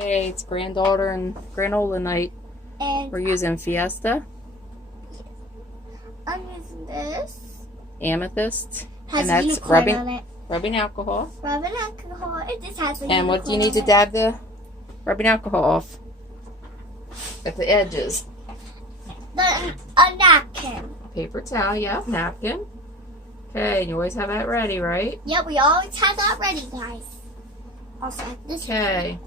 Okay, it's granddaughter and granola night. And we're using Fiesta, I'm using this. Amethyst, Has and that's unicorn on it. rubbing alcohol. Rubbing alcohol. It just has a And what do you unicorn need to on it. dab the rubbing alcohol off? At the edges. A napkin. Paper towel, yeah, napkin. Okay, you always have that ready, right? Yeah, we always have that ready, guys. Also, this Okay.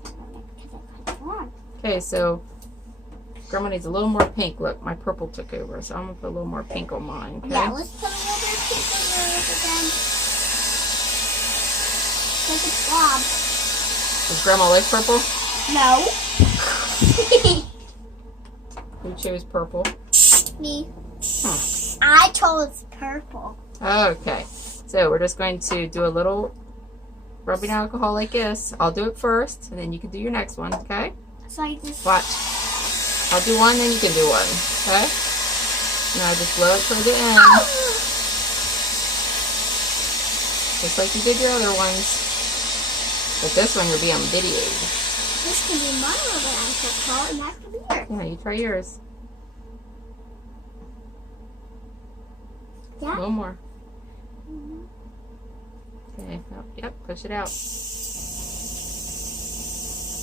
one. Okay, so Grandma needs a little more pink. Look, my purple took over, so I'm gonna put a little more pink on mine. Okay? Yeah, let's put a little bit of pink over it again. Like a blob. Does Grandma like purple? No. Who chose purple? Me. Huh. I chose purple. Okay, so we're just going to do a little rubbing alcohol like this. I'll do it first, and then you can do your next one, okay? So I just... Watch. I'll do one, then you can do one, okay? Now just blow it toward the end, just like you did your other ones. But this one you're being videoed. This can be my rubbing alcohol, and that can be yours. Yeah, you try yours. Yeah? A little more. Mm-hmm. Okay, oh, yep, push it out.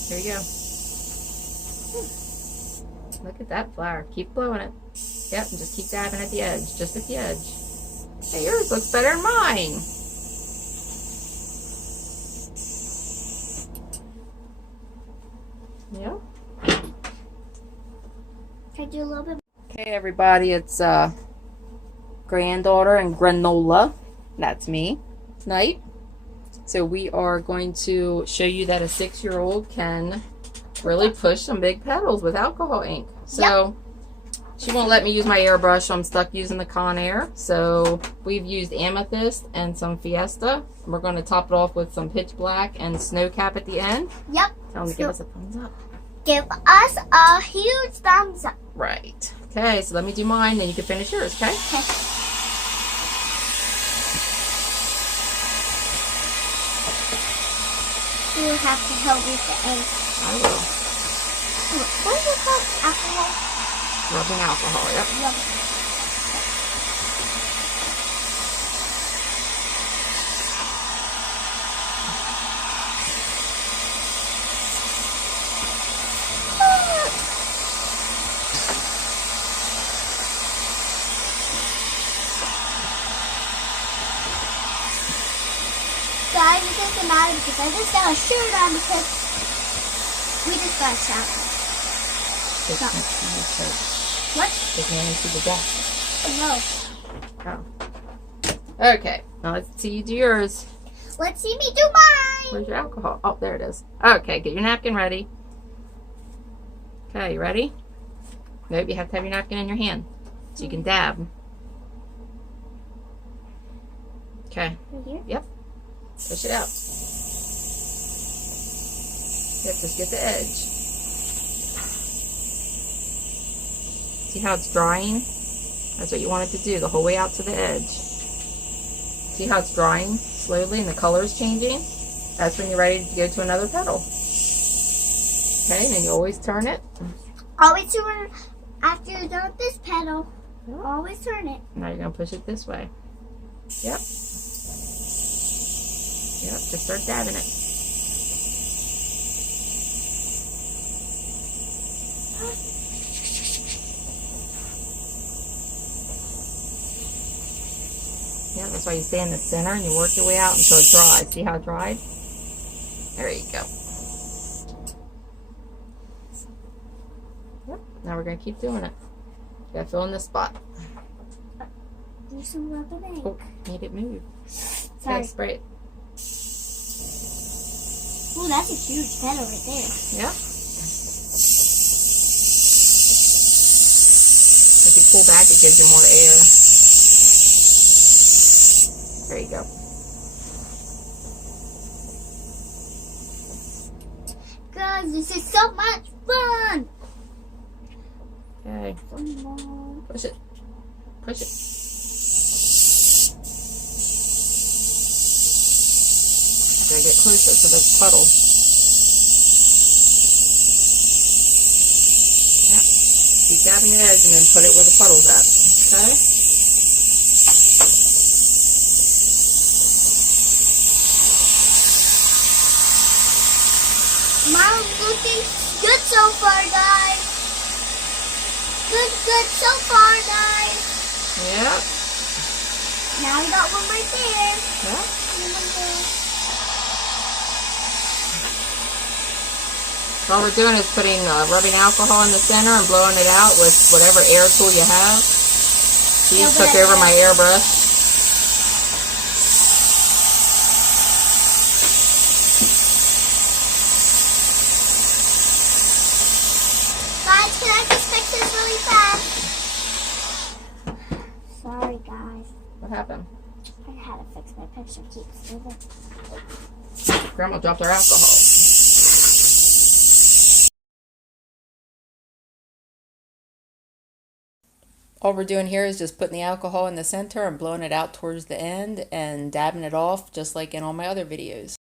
Here you go. Look at that flower. Keep blowing it. Yep, and just keep dabbing at the edge, just at the edge. Hey, yours looks better than mine. Yeah. Can I do a little bit? Okay, everybody, it's granddaughter and granola. That's me tonight. So we are going to show you that a 6-year-old can really push some big petals with alcohol ink. So she won't let me use my airbrush, so I'm stuck using the Conair. So we've used Amethyst and some Fiesta. We're going to top it off with some pitch black and snow cap at the end. Yep. Tell them to give us a thumbs up. Give us a huge thumbs up. Right. Okay, so let me do mine, then you can finish yours, okay? Okay. You will have to help me with the ink. I will. What is it called? Alcohol? Rubbing alcohol, yep. Yep. Guys, it doesn't matter because I just got a shirt on because we just got a shower. What? Take me into the desk. Oh, no. Oh. Okay, now let's see you do yours. Let's see me do mine. Where's your alcohol? Oh, there it is. Okay, get your napkin ready. Okay, you ready? Nope, you have to have your napkin in your hand so you can dab. Okay. Right here? Yep. Push it out. Yep, just get the edge. See how it's drying? That's what you want it to do, the whole way out to the edge. See how it's drying slowly and the color is changing? That's when you're ready to go to another petal. Okay, and then you always turn it. Always turn after you're done with this petal. Always turn it. Now you're going to push it this way. Yep. Yep, just start dabbing it. Yeah, that's why you stay in the center and you work your way out until it dries. See how it dried? There you go. Yep, now we're going to keep doing it. You got to fill in this spot. Do some rubbing ink. Oh, made it move. Sorry. Okay, spray it. Ooh, that's a huge petal right there. Yeah. If you pull back, it gives you more air. There you go. Guys, this is so much fun. Okay. Push it. Push it. Gotta get closer to the puddle. keep dabbing the edge and then put it where the puddle's at. Okay? Mine's looking good so far, guys. Good so far, guys. Yep. Now we got one right there. Yep. So all we're doing is putting rubbing alcohol in the center and blowing it out with whatever air tool you have. She took over my airbrush. Guys, can I just fix this really fast? Sorry, guys. What happened? I had to fix my picture. Keeps moving. Grandma dropped our alcohol. All we're doing here is just putting the alcohol in the center and blowing it out towards the end and dabbing it off just like in all my other videos.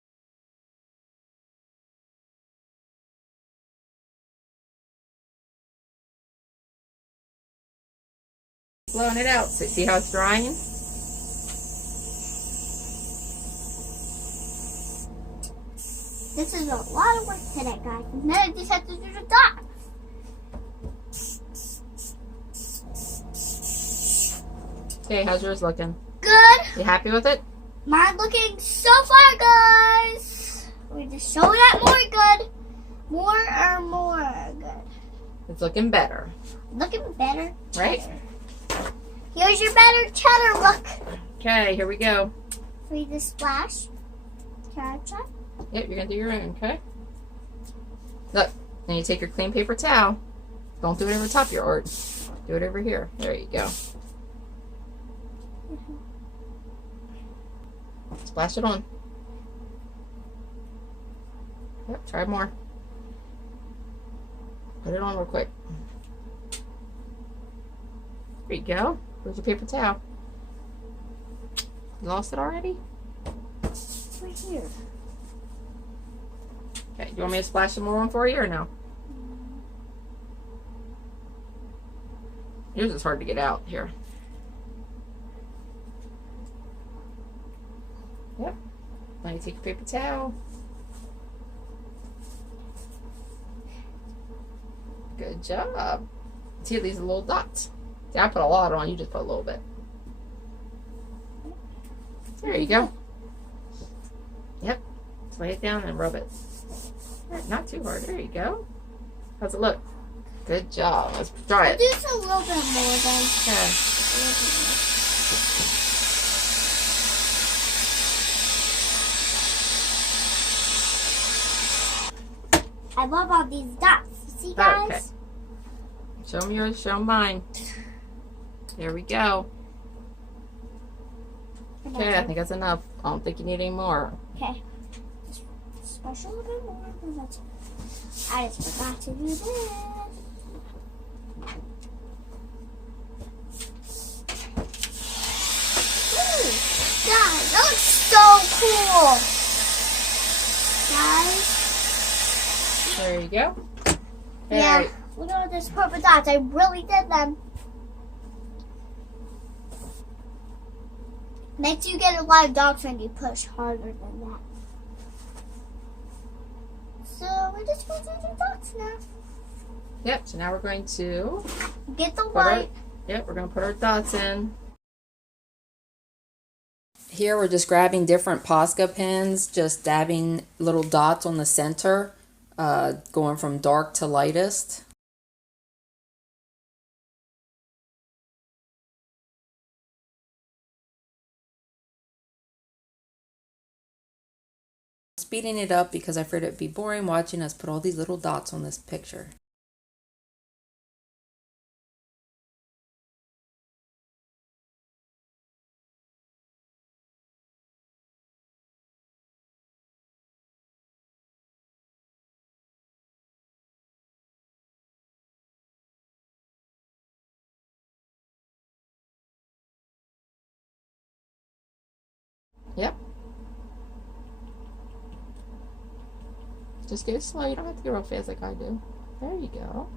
Blowing it out. See how it's drying? This is a lot of work today, guys. And then I just have to do the dots. Okay, how's yours looking? Good. You happy with it? Mine looking so far, guys. We're just showing that more good. More good. It's looking better. Looking better. Right? Cheddar. Here's your better cheddar look. Okay, here we go. Read the splash. Can I try? Yep, you're going to do your own, okay? Look, then you take your clean paper towel. Don't do it over top of your art. Do it over here. There you go. Splash it on. Yep, try more. Put it on real quick. There you go. Where's your paper towel? You lost it already? Right here. Okay, do you want me to splash some more on for you or no? Yours is hard to get out here. Yep. Now you take your paper towel. Good job. See these little dots? See, I put a lot on, you just put a little bit. There you go. Yep. Just lay it down and rub it. Not too hard. There you go. How's it look? Good job. Let's try it. Do just a little bit more then. Okay. I love all these dots. You see, guys? Okay. Show them yours, show them mine. There we go. Okay, I think that's enough. I don't think you need any more. Okay. Splash a little bit more. I just forgot to do this. Ooh, guys, that looks so cool. Guys. There you go. Yeah. Alright. Look at all those purple dots. I really did them. Makes you get a lot of dots when you push harder than that. So we're just going to do dots now. Yep, so now we're going to Get the put white. we're going to put our dots in. Here we're just grabbing different Posca pens, just dabbing little dots on the center, going from dark to lightest. Speeding it up because I figured it'd be boring watching us put all these little dots on this picture. Yep. Just go slow. You don't have to go real fast like I do. There you go.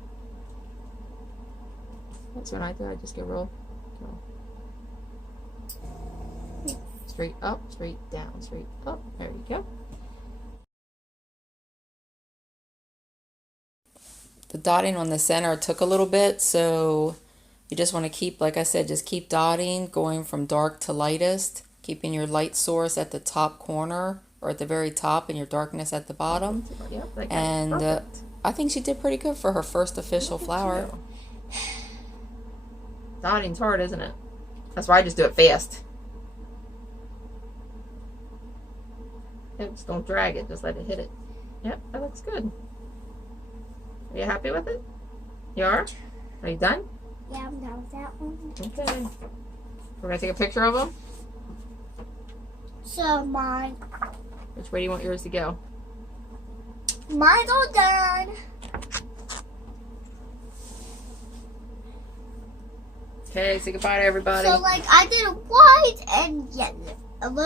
That's what I do. I just go roll. Straight up, straight down, straight up. There you go. The dotting on the center took a little bit, so you just want to keep, like I said, just keep dotting, going from dark to lightest, keeping your light source at the top corner or at the very top and your darkness at the bottom. Yep, and I think she did pretty good for her first official flower. Dotting's hard, isn't it? That's why I just do it fast. Yep, just don't drag it, just let it hit it. Yep, that looks good. Are you happy with it? You are? Are you done? Yeah, I'm done with that one. Okay. We're going to take a picture of them? So mine. Which way do you want yours to go? Mine's all done. Okay, say goodbye to everybody. So like I did white and yellow. A little